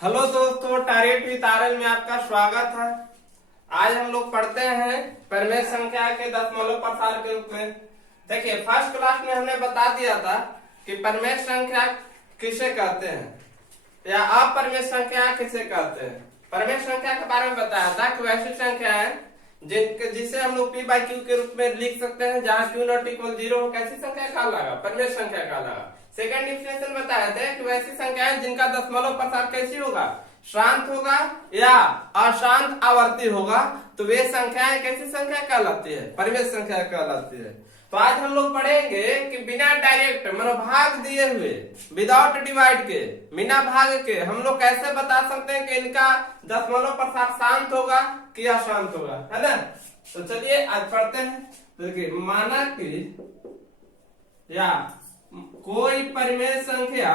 Hello दोस्तों, target with RL में आपका स्वागत है। आज हम लोग पढ़ते हैं परिमेय संख्या के दशमलव प्रसार के रूप में। देखिए, फर्स्ट क्लास में हमने बता दिया था कि परिमेय संख्या किसे कहते हैं या अपरिमेय संख्या किसे कहते हैं। परिमेय संख्या के बारे में बताया था कि वैसी संख्या है जिसे हम लोग पी बाई क्यू के रूप में लिख सकते हैं, जहाँ क्यू नॉट इक्वल 0 हो। कैसी संख्या कहलाएगा? परिमेय संख्या कहलाएगा। सेकंड डिफिनेशन बताया था कि वैसी संख्याएं जिनका दशमलव प्रसार कैसी होगा, शांत होगा या अशांत आवर्ती होगा, तो वे संख्याएं कैसी संख्या कहलाती है? परिमेय संख्या कहलाती है। तो आज हम लोग पढ़ेंगे कि बिना डायरेक्ट भाग दिए हुए, विदाउट डिवाइड के, बिना भाग के हम लोग कैसे बता सकते हैं कि इनका दशमलव प्रसार शांत होगा कि अशांत होगा, है ना। तो चलिए आज पढ़ते हैं। तो देखिए, माना कि या कोई परिमेय संख्या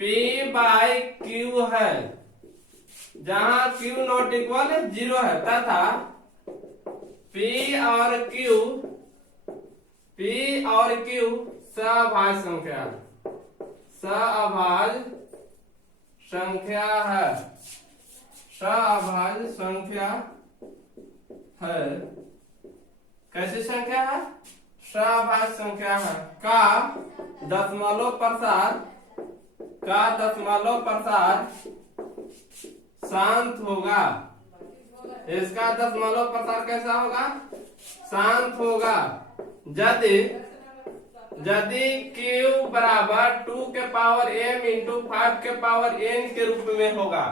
P बाई क्यू है जहां Q नॉट इक्वल 0 है, तथा P और Q सअभाज्य संख्या है। कैसी संख्या है? सअभाज्य संख्या है। का दशमलव प्रसार शांत होगा। इसका दशमलव प्रसार कैसा होगा? शांत होगा यदि Q बराबर 2 के पावर m इंटू 5 के पावर n के रूप में होगा।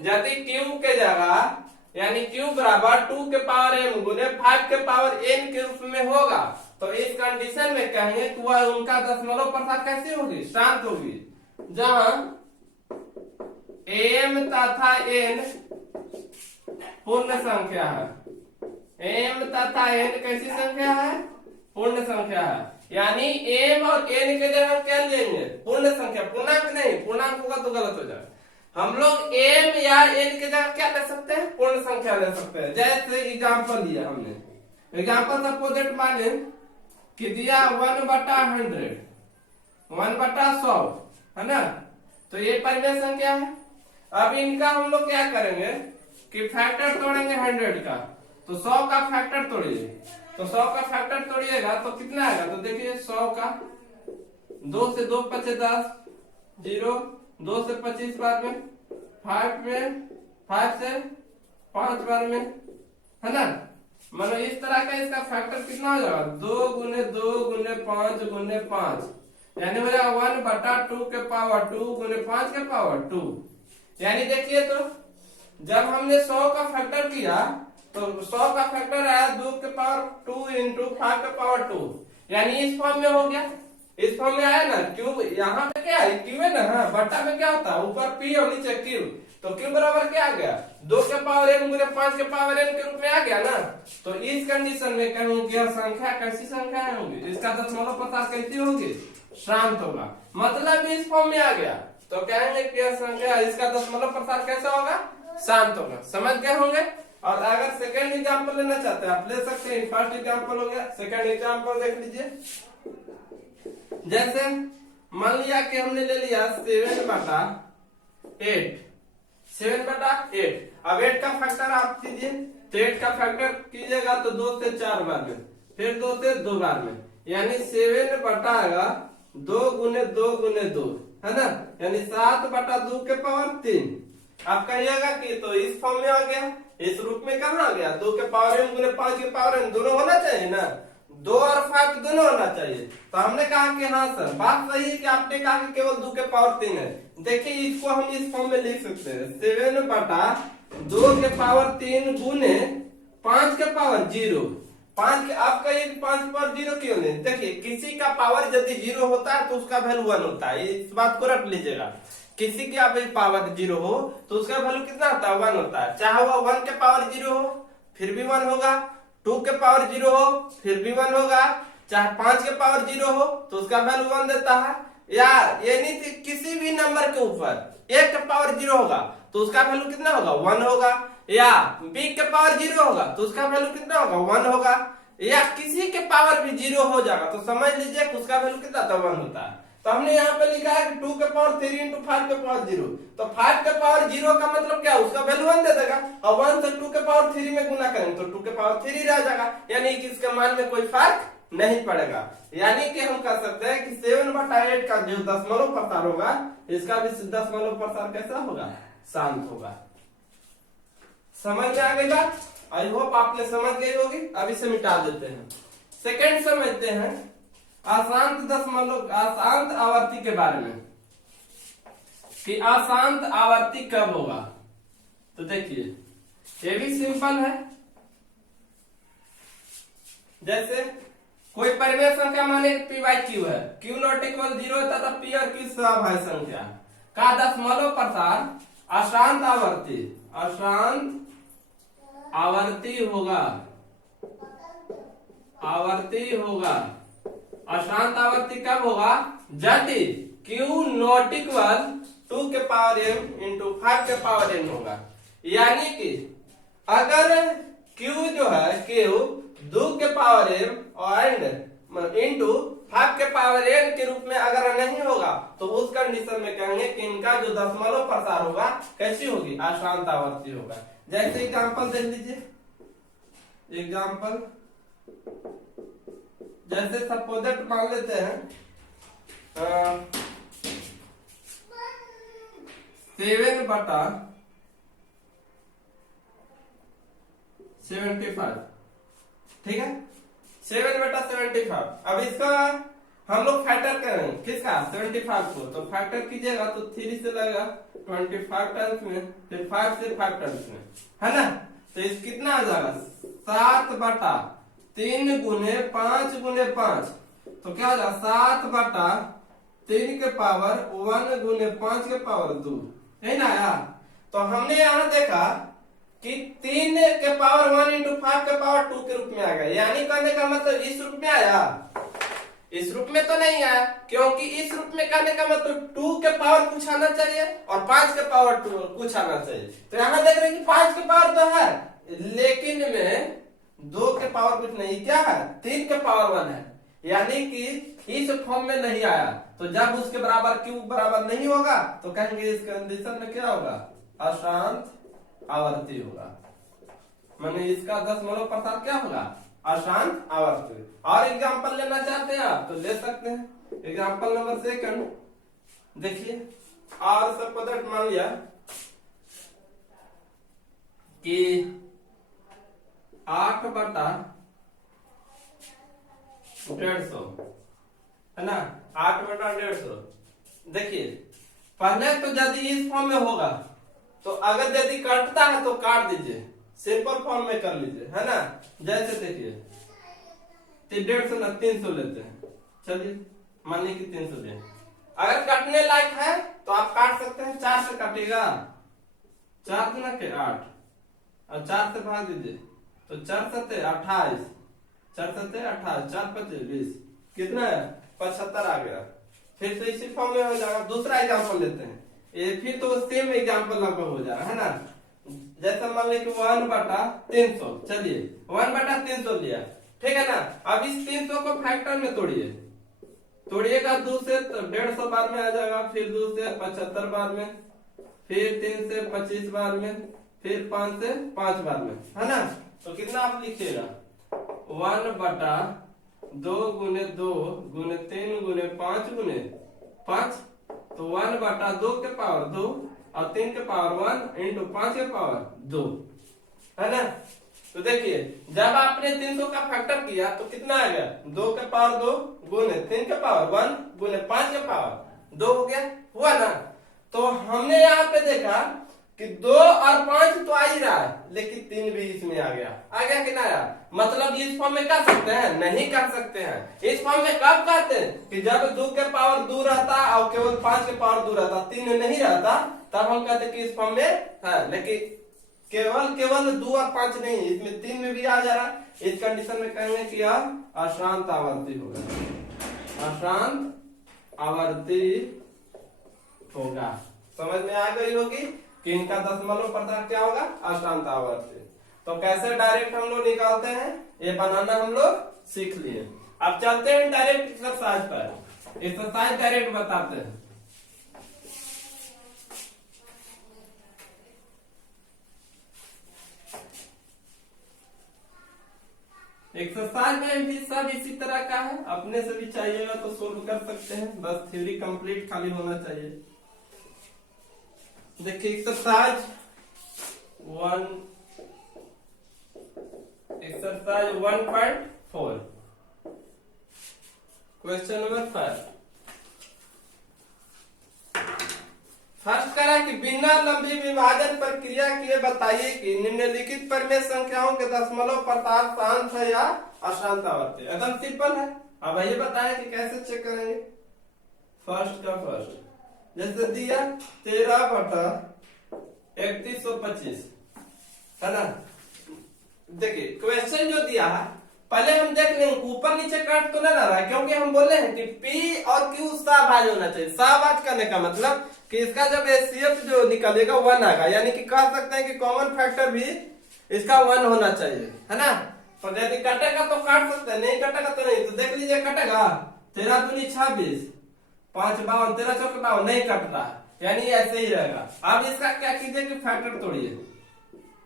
यदि Q के जगह यानी Q बराबर 2 के पावर m गुने 5 के पावर n के रूप में होगा, तो इस कंडीशन में कहेंगे कि वह उनका दशमलव प्रसार कैसी होगी? शांत होगी। जहां m तथा n पूर्ण संख्या है। m तथा n कैसी संख्या है? पूर्ण संख्या है। यानी m और n के जगह क्या लेंगे? पूर्ण संख्या, पूर्णांक नहीं। पूर्णांक होगा तो गलत हो जाएगा। हम लोग m या n के जगह क्या ले सकते हैं? पूर्ण संख्या ले सकते हैं। जैसे एग्जाम्पल दिया हमने, एग्जाम्पल सपोजेट माने कि दिया 1/100, 1/100, है ना। तो ये परिमेय संख्या है। अब इनका हम लोग क्या करेंगे कि फैक्टर तोड़ेंगे 100 का। तो 100 का फैक्टर तोड़िए। तो 100 का फैक्टर तोड़िएगा तो कितना आएगा? तो देखिए 100 का 2 से 2 5 10, 0, 2 से 25 बार में, 5 से 5 बार में, है ना। मतलब इस तरह का इसका फैक्टर कितना हो जाएगा? 2 गुने 2 गुने 5 गुने 5, यानी हो जाएगा 1/2 के पावर 2 गुने 5 के पावर 2। यानी देखिए, तो जब हमने 100 का फैक्टर किया तो 100 का फैक्टर आया 2 के पावर 2 इंटू 5 के पावर 2, यानी इस फॉर्म में हो गया। इस फॉर्म में आया ना। क्यूब यहाँ पे क्या है? क्यू है ना। हाँ, बट्टा में क्या होता है? ऊपर पी और नीचे क्यू। तो क्यू बराबर क्या आ गया? 2 के पावर n गुने 5 के पावर n के रूप में आ गया ना। तो इस कंडीशन में कहूँ कि यह संख्या कैसी संख्या होगी? इसका दशमलव प्रसार कैसी होगी? शांत होगा। मतलब इस फॉर्म में आ गया तो कहेंगे कि यह संख्या, इसका दशमलव प्रसार कैसा होगा? शांत होगा। समझ गए होंगे। और अगर सेकंड एग्जांपल लेना चाहते हैं आप ले सकते हैं। फर्स्ट एग्जांपल हो गया, सेकंड एग्जांपल देख लीजिए। जैसे मान लिया कि हमने ले लिया 7/8। 7/8। अब 8 का फैक्टर आप कीजिए। तो 8 का फैक्टर कीजिएगा तो 2 से 4 बार में, फिर 2 से 2 बार में, यानी 7/2 गुने 2 गुने 2, है ना। यानी 7/2 के पावर 3। आप कहिएगा कि तो इस फॉर्म में आ गया, इस रूप में कहाँ आ गया? 2 के पावर m गुने 5 के पावर n दोनों होना चाहिए ना। 2 और 5 दोनों होना चाहिए। तो हमने कहा कि हाँ सर, बात सही है कि आपने कहा कि केवल 2 के पावर 3 है। देखिए, इसको हम इस फॉर्म में लिख सकते हैं 7/2 के पावर 3 गुने 5 के पावर 0। 5 के आप कहिए 5 पर 0 क्यों नहीं? देखिए, किसी का पावर यदि 0 होता है तो उसका वैल्यू 1 होता है। इस बात को रख लीजिएगा। किसी की आप पावर 0 हो तो उसका वैल्यू कितना होता है? 1 होता है। चाहे वह 1 के पावर 0 हो फिर भी 1 होगा, 2 के पावर 0 हो फिर भी 1 होगा, चाहे 5 के पावर 0 हो तो उसका वैल्यू 1 देता है। यार यानी किसी भी नंबर के ऊपर 1 के पावर 0 होगा तो उसका वैल्यू कितना होगा? 1 होगा। या b के पावर 0 होगा तो उसका वैल्यू कितना होगा? 1 होगा। या किसी के पावर भी 0 हो जाएगा तो समझ लीजिए कि उसका वैल्यू कितना था? 1 होता है। तो हमने यहाँ पे लिखा है 2 के पावर 3 इंटू 5 के पावर 0। तो 5 के पावर 0 का मतलब क्या, उसका वैल्यू 1 दे देगा, और 1 से 2 के पावर 3 में गुना करेंगे तो 2 के पावर 3 रह जाएगा, यानी कि इसके मान में कोई फर्क नहीं पड़ेगा। यानी कि हम कह सकते हैं कि 7/8 का जो दशमलव प्रसार होगा, इसका भी दशमलव प्रसार कैसा होगा, शांत होगा। समझ में आ गई बात? आई होप आपने समझ गई होगी। अब इसे मिटा देते हैं। सेकंड समझते हैं अशांत दशमलव, अशांत आवर्ती के बारे में, कि अशांत आवर्ती कब होगा। तो देखिए ये भी सिंपल है। जैसे कोई परिमेय संख्या माने p/q है, q नॉट इक्वल 0 तथा p और q समभाज्य संख्या का दशमलव प्रसार अशांत आवर्ती, अशांत आवर्ती होगा, आवर्ती होगा। अशांत आवर्ती कब होगा, यदि q नॉट इक्वल 2 के पावर m इंटू 5 के पावर n होगा। यानी कि अगर q जो है, q 2 के पावर m और इंटू 5 के पावर n के रूप में अगर नहीं होगा, तो उस कंडीशन में कहेंगे कि इनका जो दशमलव प्रसार होगा कैसी होगी, अशांत आवर्ती होगा। जैसे एग्जांपल देख लीजिए, एग्जांपल जैसे सपोजेट मान लेते हैं 7/75, ठीक है, 7/75। अब इसका हम लोग फैक्टर करेंगे, किसका, 75 को। तो फैक्टर कीजिएगा तो 3 से लगेगा 25 टाइम्स में, फिर 5 से 5 टाइम्स में, है ना। तो इस कितना आ जाएगा, 7/3 गुने 5 गुने 5, तो क्या हो जाएगा 7/3 के पावर 1 गुने 5 के पावर 2, है ना यार। तो हमने यहाँ देखा कि 3 के पावर 1 इंटू 5 के पावर 2 के रूप में आ गया, यानी कहने का मतलब इस रूप में आया, इस रूप में तो नहीं आया, क्योंकि इस रूप में कहने का मतलब 2 के पावर कुछ आना चाहिए और 5 के पावर 2 कुछ आना चाहिए। तो यहाँ देख रहे हैं कि 5 के पावर तो है, लेकिन में 2 के पावर कुछ नहीं, क्या है, 3 के पावर 1 है, यानी कि इस फॉर्म में नहीं आया। तो जब उसके बराबर q बराबर नहीं होगा तो कहेंगे इस कंडीशन में क्या होगा, अशांत आवर्ती होगा। माने इसका दशमलव प्रसार क्या होगा, अशांत आवर्ती। और एग्जांपल लेना चाहते हैं आप तो ले सकते हैं। एग्जांपल नंबर 2 देखिए, और सपोज मान लिया कि 8/150 है ना, 8/150। देखिए पहले तो यदि इस फॉर्म में होगा तो अगर यदि कटता है तो काट दीजिए, सिंपल फॉर्म में कर लीजिए, है ना। जैसे देखिए 150 ना 300 लेते हैं, चलिए मान लीजिए कि 300 लें। अगर कटने लायक है तो आप काट सकते हैं, 4 से काटेगा, 4 गुना के 8 और 4 से भाग दीजिए तो 4 सत्ते 28, 4 सत्ते 28, 4 पच्चीस 20, कितना है 75 आ गया। फिर तो इसी फॉर्म में हो जाएगा। दूसरा एग्जांपल लेते हैं, ये फिर तो सेम एग्जांपल लगभग हो जाएगा, है ना। जैसा मान लीजिए 1/300, चलिए 1/300 लिया, ठीक है ना। अब इस 300 को फैक्टर में तोड़िए, तोड़िएगा 2 से तो 150 बार में आ जाएगा, फिर 2 से 75 बार में, फिर 3 से 25 बार में, फिर 5 से 5 बार में, है ना। तो कितना आप लिखिएगा, 1/2 गुने 2 गुने 3 गुने 5 गुने 5, तो 1/2 के पावर 2 और 3 के पावर 1 इंटू 5 के पावर 2, है ना। तो देखिए जब आपने 300 का फैक्टर किया तो कितना आ गया, 2 के पावर 2 गुने 3 के पावर 1 गुने 5 के पावर 2 हो गया, हुआ ना। तो हमने यहाँ पे देखा कि 2 और 5 तो आ ही रहा है, लेकिन 3 भी इसमें आ गया कि ना आया। मतलब इस फॉर्म में कर सकते हैं, नहीं कर सकते हैं। इस फॉर्म में कब कहते हैं कि जब 2 के पावर 2 रहता और केवल 5 के पावर 2 रहता, 3 नहीं रहता, तब हम कहते कि इस फॉर्म में है। लेकिन केवल 2 और 5 नहीं, इसमें 3 में भी आ जा रहा है। इस कंडीशन में कहेंगे कि यह अशांत आवर्ती होगा, अशांत आवर्ती होगा। समझ में आ गई होगी कि इनका दशमलव प्रसार क्या होगा, अशांत आवर्ती। तो कैसे डायरेक्ट हम लोग निकालते हैं, ये बनाना हम लोग सीख लिए। अब चलते हैं डायरेक्ट एक्सरसाइज पर। एक्सरसाइज डायरेक्ट बताते हैं। एक्सरसाइज में भी सब इसी तरह का है, अपने से भी चाहिएगा तो सोल्व कर सकते हैं, बस थ्योरी कंप्लीट खाली होना चाहिए। देखिए एक्सरसाइज 1.4 क्वेश्चन नंबर 5। फर्स्ट करा कि बिना लंबी विभाजन प्रक्रिया किए बताइए कि निम्नलिखित परिमेय संख्याओं के दशमलव प्रसार शांत है या अशांत आवर्त है। एकदम सिंपल है। अब ये बताएं कि कैसे चेक करेंगे। फर्स्ट का फर्स्ट जैसे दिया 13/3125 है ना। देखिए क्वेश्चन जो दिया है पहले हम देख लेंगे ऊपर नीचे काट तो नहीं रहा है, क्योंकि हम बोले हैं कि P और Q सहभाज्य होना चाहिए। सहभाज्य करने का मतलब कि इसका जब HCF जो निकलेगा 1 आएगा, यानी कि कह सकते हैं कि कॉमन फैक्टर भी इसका 1 होना चाहिए, है ना। तो यदि कटेगा तो काट सकते हैं, नहीं कटेगा तो नहीं। तो देख लीजिए कटेगा 13 दूनी 26, 5 52, 13 चौक 52, नहीं कट रहा है, यानी ऐसे ही रहेगा। अब इसका क्या कीजिए कि फैक्टर तोड़िए,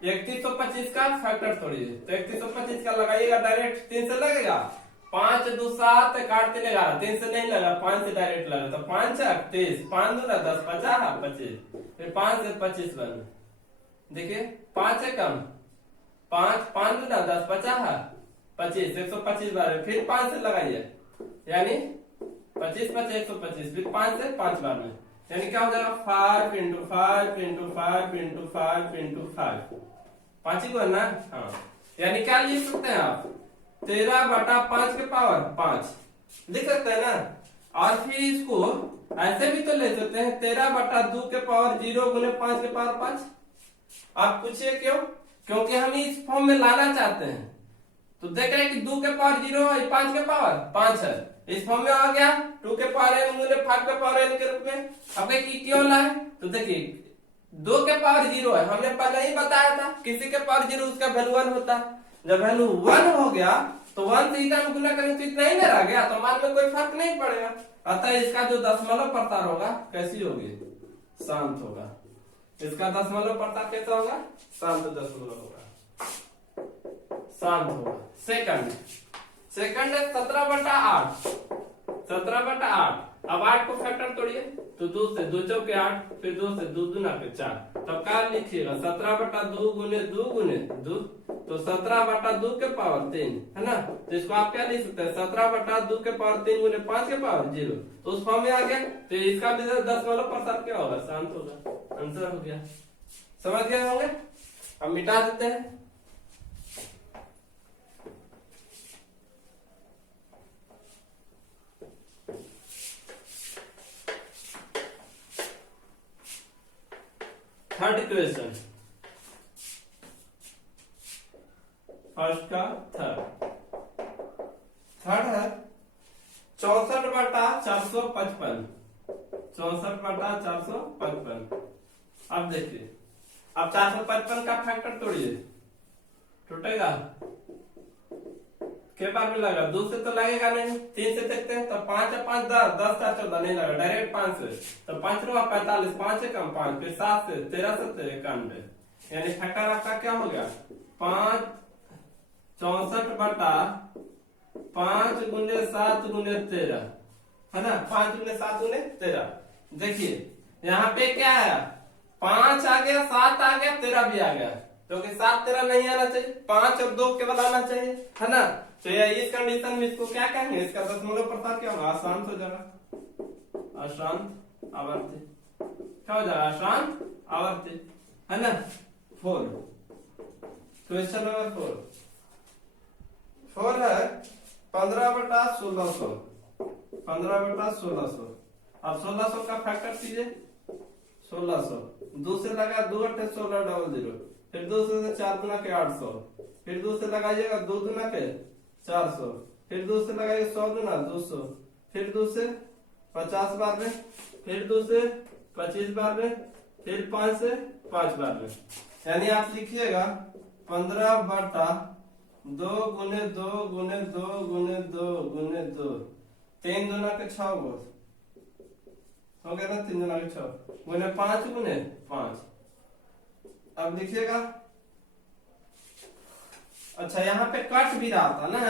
3125 का फैक्टर तोड़िए। तो 3125 का लगाइएगा डायरेक्ट, 3 से लगेगा, 5 2 7 काटते लगा, 3 से नहीं लगा, 5 से डायरेक्ट लगा। तो 5 30, 5 2 10, 50 25, फिर 5 से 25 बन। देखिए 5 है कम, 5 5 2 10, 50 25, 125 बार, फिर 5 से लगाइए, यानी 25 25 125, फिर 5 से 5 बार में, यानी क्या हो जाएगा 5 × 5 × 5 × 5 × 5, 5 ही को है ना। हाँ, यानी क्या लिख सकते हैं आप 13/5 के पावर 5 लिख सकते हैं ना। और फिर इसको ऐसे भी तो ले सकते हैं 13/2 के पावर 0 × 5 के पावर 5। आप पूछिए क्यों, क्योंकि हम इस फॉर्म में लाना चाहते हैं। तो देख रहे हैं कि 2 के पावर 0 है, 5 के पावर 5 है, इस फॉर्म में आ गया 2 के पावर n × 5 के पावर n के रूप में। अब क्यों लाए, तो देखिए 2 के पावर 0 है, हमने पहले ही बताया था किसी के पावर 0 उसका वैल्यू 1 होता है। जब वैल्यू 1 हो गया तो 1 से इतना गुना करेंगे तो इतना ही ना रह गया, तो मान में कोई फर्क नहीं पड़ेगा। अतः इसका जो दशमलव प्रसार होगा कैसी होगी, शांत होगा। इसका दशमलव प्रसार कैसा होगा, शांत दशमलव होगा, शांत होगा। सेकंड है 17/8, 17/8। अब 8 को फैक्टर तोड़िए, तो 2 से 2 चौके 8, फिर 2 से 2 दूना के 4, तब क्या लिखिएगा 17/2 × 2 × 2, तो 17/2 के पावर 3 है ना। तो इसको आप क्या लिख सकते हैं 17/2 के पावर 3 × 5 के पावर 0, तो उस फॉर्म में आ गया। तो इसका भी दशमलव प्रसार क्या होगा, शांत होगा। आंसर हो गया, समझ गए होंगे। अब मिटा देते हैं। थर्ड क्वेश्चन, फर्स्ट का थर्ड है 64/455, 64/455। अब देखिए, अब 455 का फैक्टर तोड़िए, टूटेगा के बार में लगा, 2 से तो लगेगा नहीं, 3 से देखते हैं, तो 5 है 5 10, 10 4 14 नहीं लगा, डायरेक्ट 5 से, तो 5 × 45, 5 से कम 5, फिर 7 से 13 से 91, यानी फैक्टर आपका क्या हो गया 5 64/5 × 7 × 13 है ना, 5 × 7 × 13। देखिए यहाँ पे क्या है, 5 आ गया, 7 आ गया, 13 भी आ गया, क्योंकि 7 13 नहीं आना चाहिए, 5 और 2 केवल आना चाहिए, है ना। तो इस कंडीशन में इसको क्या कहेंगे, इसका दशमलव प्रसार क्या होगा, अशांत हो जाएगा, अशांत आवर्ती। क्या हो जाएगा, अशांत आवर्ती, है ना। 4 क्वेश्चन नंबर 4 है 15/1600, 15/1600। अब 1600 का फैक्टर कीजिए, 1600, 2 से लगा 2 8 16 00, फिर 2 से 4 गुना के 800, फिर 2 से लगाइएगा 2 गुना के 400, फिर 2 से लगाइए 100 गुना 200, फिर 2 से 50 बार में, फिर 2 से 25 बार में, फिर 5 से 5 बार में, यानी आप लिखिएगा 15/2 × 2 × 2 × 2 × 2 × 2 तीन दूना के 6 बोल हो गया ना, 3 दूना के 6 गुने 5 गुने 5। अब लिखिएगा, अच्छा यहाँ पे कट भी रहा था ना,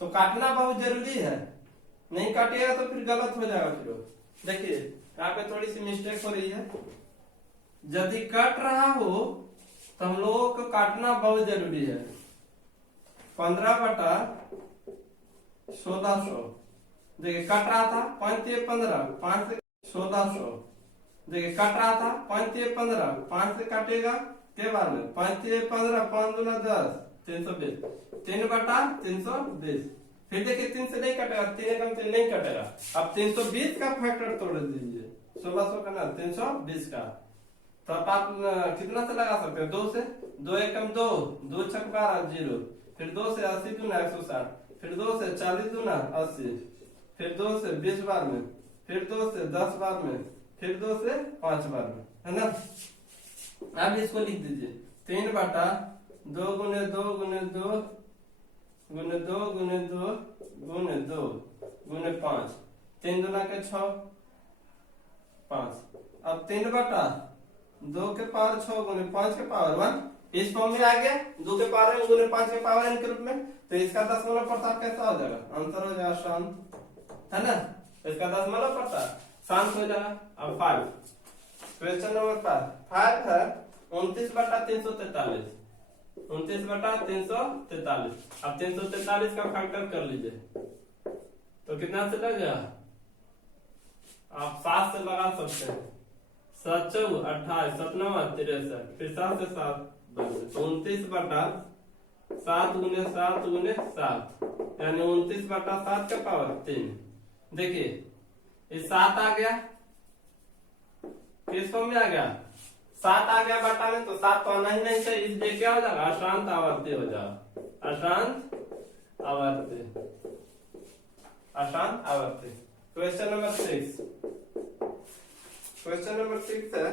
तो काटना बहुत जरूरी है, नहीं काटिएगा तो फिर गलत हो जाएगा। फिर देखिए यहाँ पे थोड़ी सी मिस्टेक हो रही है, यदि कट रहा हो तो हम लोगों को काटना बहुत जरूरी है। 15/1600 देखिए कट रहा था 5 से 15, 5 से 1600 देखिए कट रहा था 5 से 15, 5 से काटेगा के बाद में 5 से 15, 5 दूना 10, 320, 3/320। फिर देखिए 3 से नहीं कटेगा, 3 एकम 3 नहीं कटेगा। अब 320 का फैक्टर तोड़ दीजिए, 1600 का ना 320 का, तब आप कितना से लगा सकते हैं, 2 से, 2 एकम 2, 2 छक 12 0, फिर 2 से 80 दूना 160, फिर 2 से 40 दूना 80, फिर 2 से 20 बार में, फिर 2 से 10 बार में, फिर 2 से 5 बार में, है ना। अब इसको लिख दीजिए 3/2 गुने 2 गुने 2 गुने 2 गुने 2 गुने 2 गुने 5, 3 दूना के 6 5। अब 3/2 के पावर 6 गुने 5 के पावर 1, इस फॉर्म में आ गया, 2 के पावर n गुने 5 के पावर n के रूप में। तो इसका दशमलव प्रसार कैसा हो जाएगा, आंसर हो जाएगा शांत, है ना। इसका दशमलव प्रसार शांत हो जाएगा। अब 5, क्वेश्चन नंबर 5 है 29/343, 29/343। अब 343 का फैक्टर कर लीजिए, तो कितना से लग गया, आप 7 से लगा सकते हैं, 7 4 28, 7 9 63, फिर 7 से 7 29/7 गुने 7 गुने 7, यानी 29/7 का पावर 3। देखिए इस 7 आ गया, किस फॉर्म में आ गया, 7 आ गया बटा में, तो 7 तो आना ही नहीं चाहिए, इसलिए क्या हो जाएगा, अशांत आवर्ती हो जाएगा, अशांत आवर्ती, अशांत आवर्ती। क्वेश्चन नंबर 6, क्वेश्चन नंबर 6 है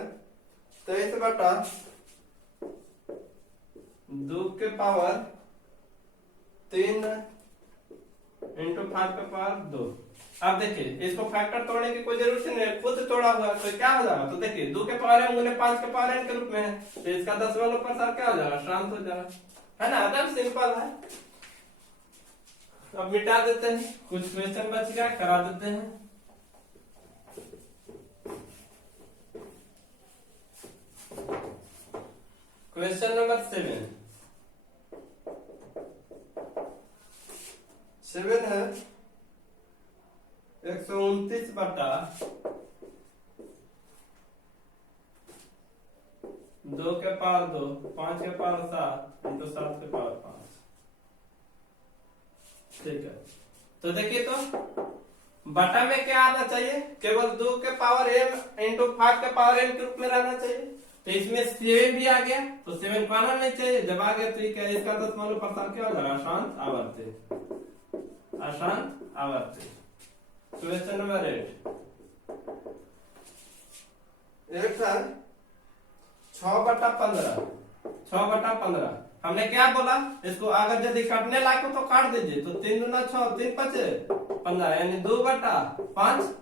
23/2 के पावर 3 इंटू 5 के पावर 2। अब देखिए इसको फैक्टर तोड़ने की कोई जरूरत नहीं है, खुद तोड़ा हुआ तो क्या हो जाएगा, तो देखिए 2 के पावर n गुने 5 के पावर n के रूप में है, तो इसका दशमलव प्रसार क्या हो जाएगा, शांत हो जाएगा, है ना, एकदम सिंपल है। अब मिटा देते हैं, कुछ क्वेश्चन बच गया करा देते हैं। क्वेश्चन नंबर 7 है 129/2 के पावर 2, 5 के पावर 7 इंटू 7 के पावर 5। ठीक है, तो देखिए तो बटा में क्या आना चाहिए, केवल 2 के पावर m इंटू 5 के पावर n के रूप में रहना चाहिए। तो इसमें 7 भी आ गया, तो 7 को आना नहीं चाहिए, जब आ गया तो क्या इसका दशमलव प्रसार क्या हो जाएगा, अशांत आवर्ती, अशांत आवर्ती। क्वेश्चन नंबर 8 है 6/15, 6/15। हमने क्या बोला, इसको अगर यदि काटने लायक हो तो काट दीजिए, तो 3 दूना 6, 3 5 15, यानी 2/5,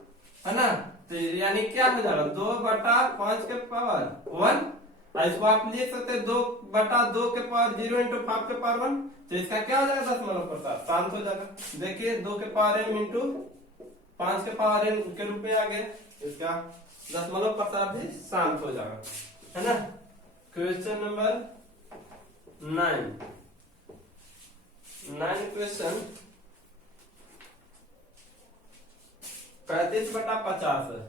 है ना। तो यानी क्या हो जाएगा, 2/5 के पावर 1, और इसको आप लिख सकते हैं 2/2 के पावर 0 इंटू 5 के पावर 1। तो इसका क्या हो जाएगा, दशमलव प्रसार शांत हो जाएगा। देखिए 2 के पावर m इंटू 5 के पावर n के रूप में आ गया, इसका दशमलव प्रसार भी शांत हो जाएगा, है ना। क्वेश्चन नंबर 9 क्वेश्चन 35/50 है।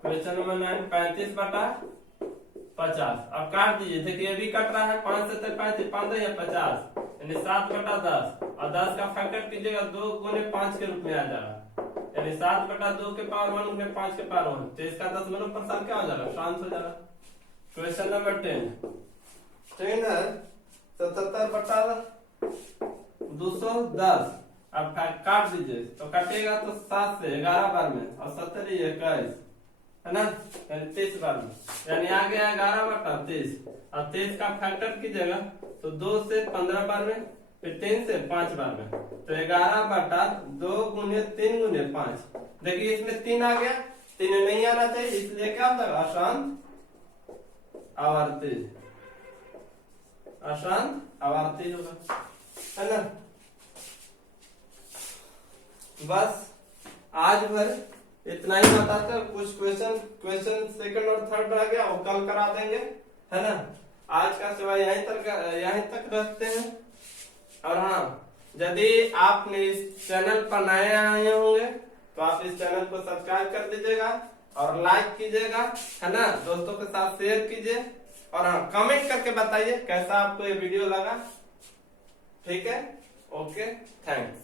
Question number 9 35/50। अब काट दीजिए, देखिए अभी कट रहा है 5 से 35, 5 या 50, यानी 7/10, और 10 का फैक्टर कीजिएगा 2 गुने 5 के रूप में आ जाएगा, यानी 7/2 के पावर 1 गुने 5 के पावर 1। तो इसका दशमलव प्रसार क्या हो जाएगा, शांत हो जाएगा। क्वेश्चन नंबर 10 है 77/210। अब काट दीजिए, तो कटेगा तो 7 से 11 बार में, और 70 21, है ना, यानी 23 बार में, यानी आ गया 11/23। और 23 का फैक्टर कीजिएगा तो 2 से 15 बार में, फिर 3 से 5 बार में, तो 11/2 गुने 3 गुने 5। देखिए इसमें 3 आ गया, 3 नहीं आना चाहिए, इसलिए क्या होता है अशांत आवर्ती, अशांत आवर्ती होगा, है ना। बस आज भर इतना ही बताते हैं। कुछ क्वेश्चन सेकंड और थर्ड रह गया, वो कल करा देंगे, है ना। आज का सिवाय यहीं तक रखते हैं। और हाँ, यदि आपने इस चैनल पर नए आए होंगे तो आप इस चैनल को सब्सक्राइब कर दीजिएगा और लाइक कीजिएगा, है ना। दोस्तों के साथ शेयर कीजिए और हाँ, कमेंट करके बताइए कैसा आपको ये वीडियो लगा। ठीक है, ओके, थैंक्स।